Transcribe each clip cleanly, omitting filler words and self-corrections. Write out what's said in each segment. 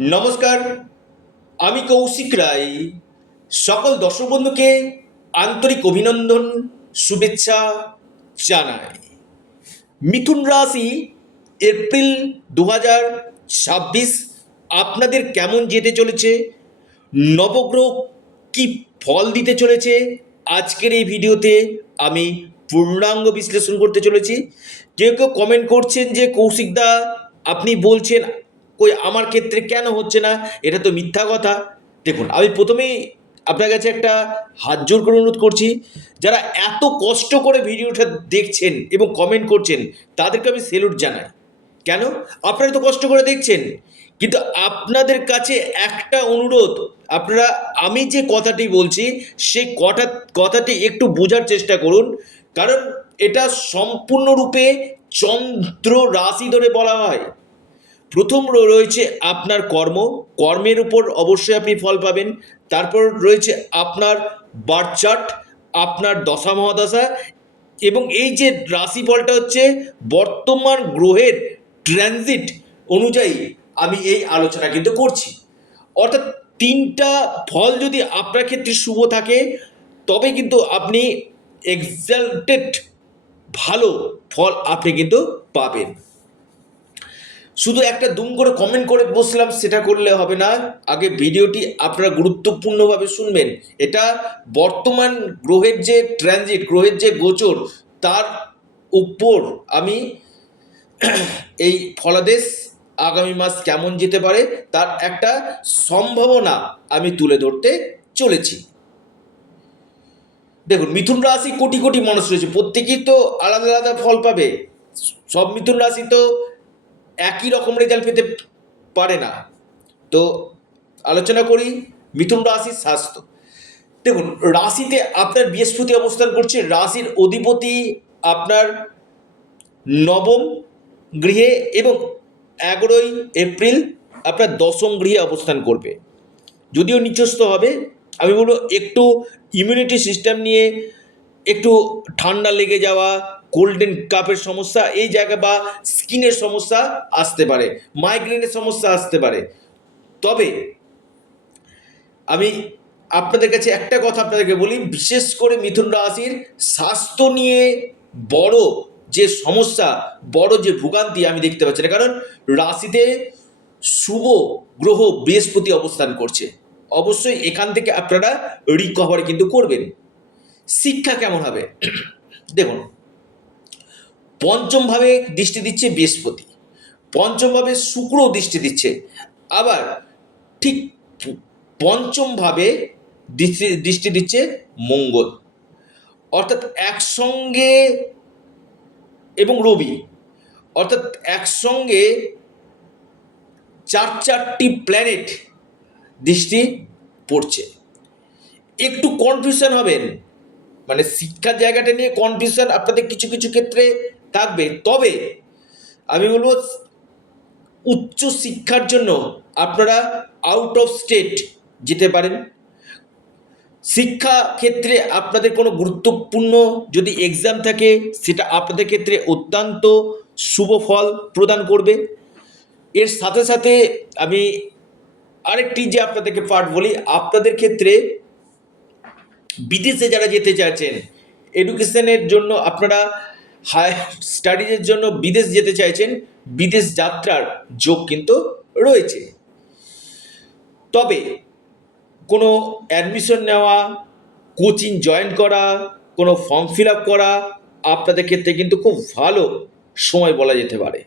নমস্কার, আমি কৌশিক রায়। সকল দর্শক বন্ধুকে আন্তরিক অভিনন্দন, শুভেচ্ছা জানাই। মিথুন রাশি এপ্রিল 2026 আপনাদের কেমন যেতে চলেছে, নবগ্রহ কি ফল দিতে চলেছে, আজকের এই ভিডিওতে আমি পূর্ণাঙ্গ বিশ্লেষণ করতে চলেছি। কেউ কেউ কমেন্ট করছেন যে কৌশিকদা আপনি বলছেন কই আমার ক্ষেত্রে কেন হচ্ছে না, এটা তো মিথ্যা কথা। দেখুন, আমি প্রথমেই আপনার কাছে একটা হাত জোর করে অনুরোধ করছি, যারা এত কষ্ট করে ভিডিওটা দেখছেন এবং কমেন্ট করছেন তাদেরকে আমি সেলুট জানাই। কেন? আপনারা তো কষ্ট করে দেখছেন, কিন্তু আপনাদের কাছে একটা অনুরোধ, আপনারা আমি যে কথাটি বলছি সেই কথাটি একটু বোঝার চেষ্টা করুন। কারণ এটা সম্পূর্ণরূপে চন্দ্র রাশি ধরে বলা হয়। প্রথম রয়েছে আপনার কর্ম, কর্মের উপর অবশ্যই আপনি ফল পাবেন। তারপর রয়েছে আপনার বার্থ চার্ট, আপনার দশা মহাদশা, এবং এই যে রাশিফলটা হচ্ছে বর্তমান গ্রহের ট্রানজিট অনুযায়ী আমি এই আলোচনা কিন্তু করছি। অর্থাৎ তিনটা ফল যদি আপনার ক্ষেত্রে শুভ থাকে তবে কিন্তু আপনি এক্সাল্টেড ভালো ফল আপনি কিন্তু পাবেন। শুধু একটা দুম করে কমেন্ট করে বসলাম সেটা করলে হবে না, আগে ভিডিওটি আপনারা গুরুত্বপূর্ণভাবে শুনবেন। এটা বর্তমান গ্রহের যে ট্রানজিট, গ্রহের যে গোচর, তার উপর আমি এই ফলাদেশ আগামী মাস কেমন যেতে পারে তার একটা সম্ভাবনা আমি তুলে ধরতে চলেছি। দেখুন, মিথুন রাশি কোটি কোটি মানুষ রয়েছে, প্রত্যেকেই তো আলাদা আলাদা ফল পাবে। সব মিথুন রাশি তো একই রকম রেজাল্ট পেতে পারে না। তো আলোচনা করি মিথুন রাশির স্বাস্থ্য। দেখুন, রাশিতে আপনার বৃহস্পতি অবস্থান করছে, রাশির অধিপতি আপনার নবম গৃহে, এবং 11 এপ্রিল আপনার দশম গৃহে অবস্থান করবে। যদিও নিচস্থ হবে, আমি বলবো একটু ইমিউনিটি সিস্টেম নিয়ে একটু ঠান্ডা লেগে যাওয়া, গোল্ডেন কাপের সমস্যা এই জায়গা, বা স্কিনের সমস্যা আসতে পারে, মাইগ্রেনের সমস্যা আসতে পারে। তবে আমি আপনাদের কাছে একটা কথা আপনাদেরকে বলি, বিশেষ করে মিথুন রাশির স্বাস্থ্য নিয়ে বড় যে সমস্যা, বড় যে ভোগান্তি আমি দেখতে পাচ্ছি না। কারণ রাশিতে শুভ গ্রহ বৃহস্পতি অবস্থান করছে, অবশ্যই এখান থেকে আপনারা রিকভারি কিন্তু করবেন। শিক্ষা কেমন হবে? দেখুন, পঞ্চম ভাবে দৃষ্টি দিচ্ছে বৃহস্পতি, পঞ্চম ভাবে শুক্র দৃষ্টি দিচ্ছে, আবার ঠিক পঞ্চম ভাবে দৃষ্টি দিচ্ছে মঙ্গল। অর্থাৎ একসঙ্গে, এবং রবি, অর্থাৎ একসঙ্গে চারটি প্ল্যানেট দৃষ্টি পড়ছে। একটু কনফিউশন হবেন, মানে শিক্ষার জায়গাটা নিয়ে কনফিউশন আপনাদের কিছু কিছু ক্ষেত্রে থাকবে। তবে আমি বলবো উচ্চ শিক্ষার জন্য আপনারা আউট অফ স্টেট যেতে পারেন। শিক্ষা ক্ষেত্রে আপনাদের কোনো গুরুত্বপূর্ণ যদি এক্সাম থাকে সেটা আপনাদের ক্ষেত্রে অত্যন্ত শুভ ফল প্রদান করবে। এর সাথে সাথে আমি আরেকটি যে আপনাদেরকে পার্ট বলি, আপনাদের ক্ষেত্রে বিদেশে যারা যেতে চাইছেন, এডুকেশনের জন্য আপনারা হায়ার স্টাডিজের জন্য বিদেশ যেতে চাইছেন, বিদেশ যাত্রার যোগ কিন্তু রয়েছে। তবে কোনো অ্যাডমিশন নেওয়া, কোচিং জয়েন করা, কোনো ফর্ম ফিল আপ করা আপনাদের ক্ষেত্রে কিন্তু খুব ভালো সময় বলা যেতে পারে।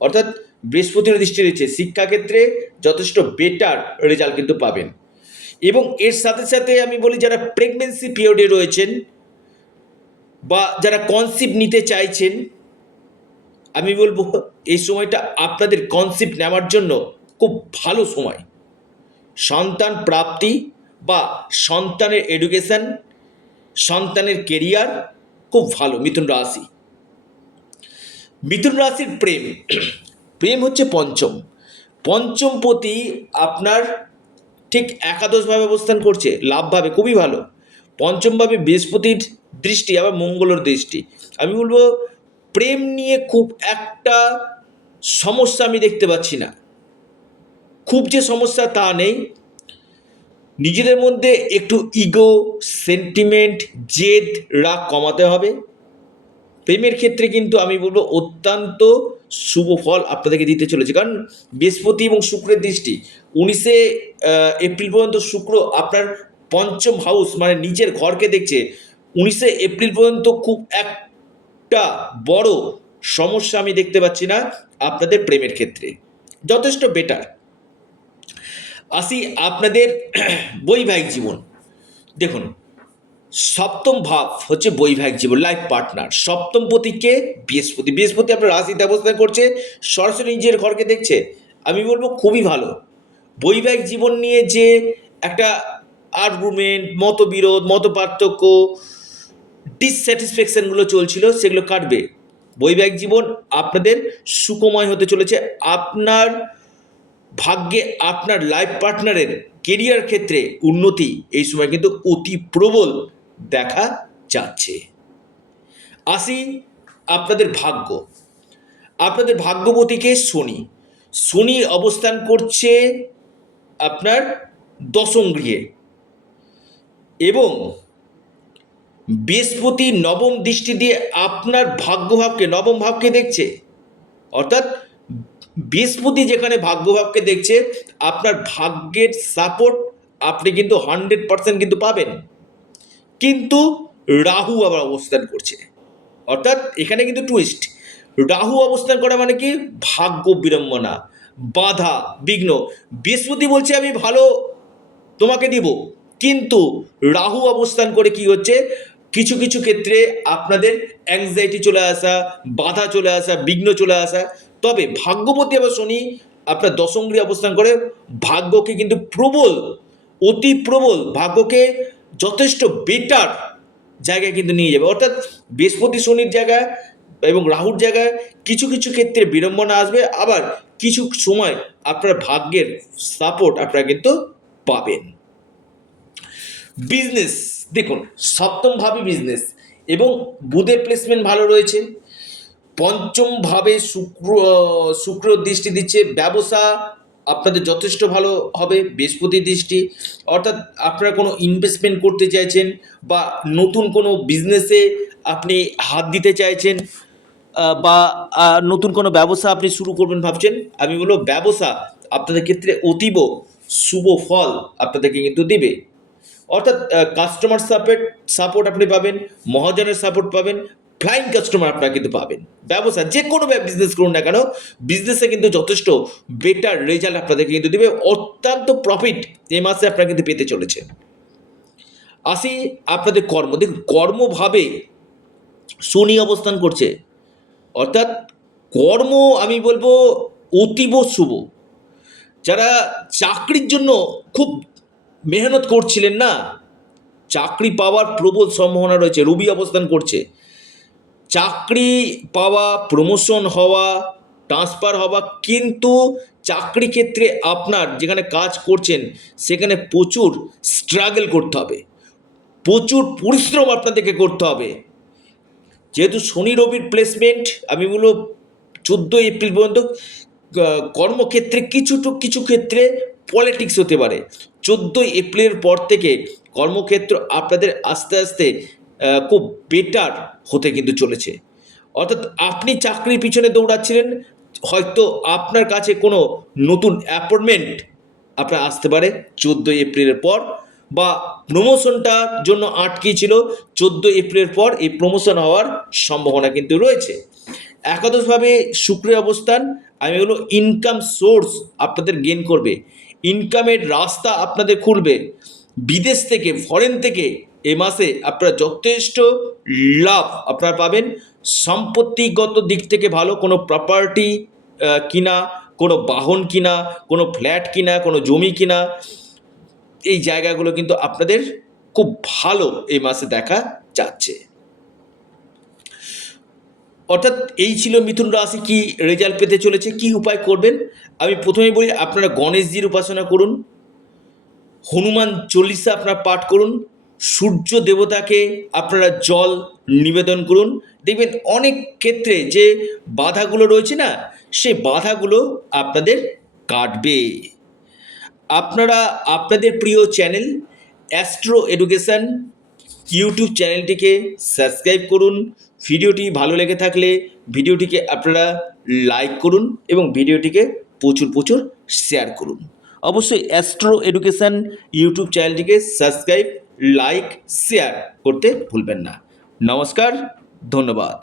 অর্থাৎ বৃহস্পতির দৃষ্টি রয়েছে, শিক্ষাক্ষেত্রে যথেষ্ট বেটার রেজাল্ট কিন্তু পাবেন। এবং এর সাথে সাথে আমি বলি, যারা প্রেগনেন্সি পিরিয়ডে রয়েছেন বা যারা কনসিভ নিতে চাইছেন, আমি বলবো এই সময়টা আপনাদের কনসিভ নেওয়ার জন্য খুব ভালো সময়। সন্তান প্রাপ্তি বা সন্তানের এডুকেশন, সন্তানের কেরিয়ার খুব ভালো। মিথুন রাশি, মিথুন রাশির প্রেম, প্রেম হচ্ছে পঞ্চম, পঞ্চমপতি আপনার ঠিক একাদশভাবে অবস্থান করছে, লাভভাবে, খুবই ভালো। পঞ্চমভাবে বৃহস্পতির দৃষ্টি, আবার মঙ্গলের দৃষ্টি। আমি বলবো প্রেম নিয়ে খুব একটা সমস্যা আমি দেখতে পাচ্ছি না, খুব যে সমস্যা তা নেই, নিজেদের মধ্যে একটু ইগো, সেন্টিমেন্ট, জেদ, রাগ কমাতে হবে। প্রেমের ক্ষেত্রে কিন্তু আমি বলবো অত্যন্ত শুভ ফল আপনাদেরকে দিতে চলেছে, কারণ বৃহস্পতি এবং শুক্রের দৃষ্টি 19শে এপ্রিল পর্যন্ত শুক্র আপনার পঞ্চম হাউস মানে নিজের ঘরকে দেখছে। 19শে এপ্রিল পর্যন্ত খুব একটা বড় সমস্যা আমি দেখতে পাচ্ছি না আপনাদের প্রেমের ক্ষেত্রে, যথেষ্ট বেটার। আসি আপনাদের বৈবাহিক জীবন। দেখুন, সপ্তম ভাব হচ্ছে বৈবাহিক জীবন, লাইফ পার্টনার। সপ্তম পতিকে বৃহস্পতি, বৃহস্পতি আপনার রাশিতে অবস্থান করছে, সরাসরি নিজের ঘরকে দেখছে। আমি বলবো খুবই ভালো। বৈবাহিক জীবন নিয়ে যে একটা আর্গুমেন্ট, মতবিরোধ, মত পার্থক্য, ডিসস্যাটিসফ্যাকশনগুলো চলছিল সেগুলো কাটবে। বৈবাহিক জীবন আপনাদের সুখময় হতে চলেছে। আপনার ভাগ্যে আপনার লাইফ পার্টনারের কেরিয়ার ক্ষেত্রে উন্নতি এই সময় কিন্তু অতি প্রবল দেখা যাচ্ছে। আসি আপনাদের ভাগ্য। আপনাদের ভাগ্যবতীকে শনি, শনি অবস্থান করছে আপনার দশম গৃহে, এবং বৃহস্পতি নবম দৃষ্টি দিয়ে আপনার ভাগ্যভাবকে, নবম ভাবকে দেখছে। অর্থাৎ বৃহস্পতি যেখানে ভাগ্যভাবকে দেখছে, আপনার ভাগ্যের সাপোর্ট আপনি কিন্তু 100% কিন্তু পাবেন। কিন্তু রাহু আবার অবস্থান করছে, অর্থাৎ এখানে কিন্তু টুইস্ট। রাহু অবস্থান করা মানে কি ভাগ্য বিড়ম্বনা, বাধা, বিঘ্ন। বৃহস্পতি বলছে আমি ভালো তোমাকে দিব, কিন্তু রাহু অবস্থান করে কি হচ্ছে, কিছু কিছু ক্ষেত্রে আপনাদের অ্যাংজাইটি চলে আসা, বাধা চলে আসা, বিঘ্ন চলে আসা। তবে ভাগ্যবতী আবার শনি আপনার দশম গৃহে অবস্থান করে ভাগ্যকে কিন্তু প্রবল, অতি প্রবল ভাগ্যকে যথেষ্ট বেটার জায়গায় কিন্তু নিয়ে যাবে। অর্থাৎ বৃহস্পতি শনির জায়গায় এবং রাহুর জায়গায় কিছু কিছু ক্ষেত্রে বিড়ম্বনা আসবে, আবার কিছু সময় আপনার ভাগ্যের সাপোর্ট আপনারা কিন্তু পাবেন। বিজনেস, দেখুন সপ্তম ভাবে বিজনেস এবং বুধের প্লেসমেন্ট ভালো রয়েছে। পঞ্চম ভাবে শুক্র দৃষ্টি দিচ্ছে, ব্যবসা আপনাদের যথেষ্ট ভালো হবে বৃহস্পতির দৃষ্টি। অর্থাৎ আপনারা কোনো ইনভেস্টমেন্ট করতে চাইছেন বা নতুন কোনো বিজনেসে আপনি হাত দিতে চাইছেন, বা নতুন কোনো ব্যবসা আপনি শুরু করবেন ভাবছেন, আমি বলবো ব্যবসা আপনাদের ক্ষেত্রে অতীব শুভ ফল আপনাদেরকে কিন্তু দেবে। অর্থাৎ কাস্টমার সাপোর্ট আপনি পাবেন, মহাজনের সাপোর্ট পাবেন, ফ্লাইং কাস্টমার আপনারা কিন্তু পাবেন। ব্যবসা যে কোনো বিজনেস করুন না কেন, বিজনেসে কিন্তু যথেষ্ট বেটার রেজাল্ট আপনাদেরকে কিন্তু দেবে। অত্যন্ত প্রফিট এই মাসে আপনারা কিন্তু পেতে চলেছেন। আসি আপনাদের কর্ম। দেখুন কর্মভাবে শনি অবস্থান করছে, অর্থাৎ কর্ম আমি বলবো অতীব শুভ। যারা চাকরির জন্য খুব মেহনত করছিলেন না, চাকরি পাওয়ার প্রবল সম্ভাবনা রয়েছে। রবি অবস্থান করছে, চাকরি পাওয়া, প্রমোশন হওয়া, ট্রান্সফার হওয়া। কিন্তু চাকরি ক্ষেত্রে আপনার যেখানে কাজ করছেন সেখানে প্রচুর স্ট্রাগল করতে হবে, প্রচুর পরিশ্রম আপনাদেরকে করতে হবে। যেহেতু শনি রবির প্লেসমেন্ট, আমি বলবো 14 এপ্রিল পর্যন্ত কর্মক্ষেত্রে কিছু ক্ষেত্রে পলিটিক্স হতে পারে। 14 এপ্রিলের পর থেকে কর্মক্ষেত্র আপনাদের আস্তে আস্তে খুব বেটার হতে কিন্তু চলেছে। অর্থাৎ আপনি চাকরির পিছনে দৌড়াচ্ছিলেন, হয়তো আপনার কাছে কোনো নতুন অ্যাপয়েন্টমেন্ট আপনার আসতে পারে 14 এপ্রিলের পর, বা প্রমোশনটার জন্য আটকে ছিল 14 এপ্রিলের পর এই প্রমোশন হওয়ার সম্ভাবনা কিন্তু রয়েছে। একাদশভাবে শুক্রের অবস্থান, আমি বলবো ইনকাম সোর্স আপনাদের গেইন করবে, ইনকামের রাস্তা আপনাদের খুলবে। বিদেশ থেকে, ফরেন থেকে এ মাসে আপনারা যথেষ্ট লাভ আপনারা পাবেন। সম্পত্তিগত দিক থেকে ভালো, কোনো প্রপার্টি কিনা, কোনো বাহন কিনা, কোনো ফ্ল্যাট কিনা, কোনো জমি কিনা, এই জায়গাগুলো কিন্তু আপনাদের খুব ভালো এই মাসে দেখা যাচ্ছে। অর্থাৎ এই ছিল মিথুন রাশি কি রেজাল্ট পেতে চলেছে, কি উপায় করবেন। আমি প্রথমে বলি আপনারা গণেশজির উপাসনা করুন, হনুমান চল্লিশা আপনারা পাঠ করুন, সূর্য দেবতাকে আপনারা জল নিবেদন করুন। দেখবেন অনেক ক্ষেত্রে যে বাধাগুলো রয়েছে না, সেই বাধাগুলো আপনাদের কাটবে। আপনারা আপনাদের প্রিয় চ্যানেল অ্যাস্ট্রো এডুকেশন ইউটিউব চ্যানেলটিকে সাবস্ক্রাইব করুন। ভিডিওটি ভালো লেগে থাকলে ভিডিওটিকে আপনারা লাইক করুন এবং ভিডিওটিকে প্রচুর প্রচুর শেয়ার করুন। অবশ্যই অ্যাস্ট্রো এডুকেশন ইউটিউব চ্যানেলটিকে সাবস্ক্রাইব, লাইক, শেয়ার করতে ভুলবেন না। নমস্কার, ধন্যবাদ।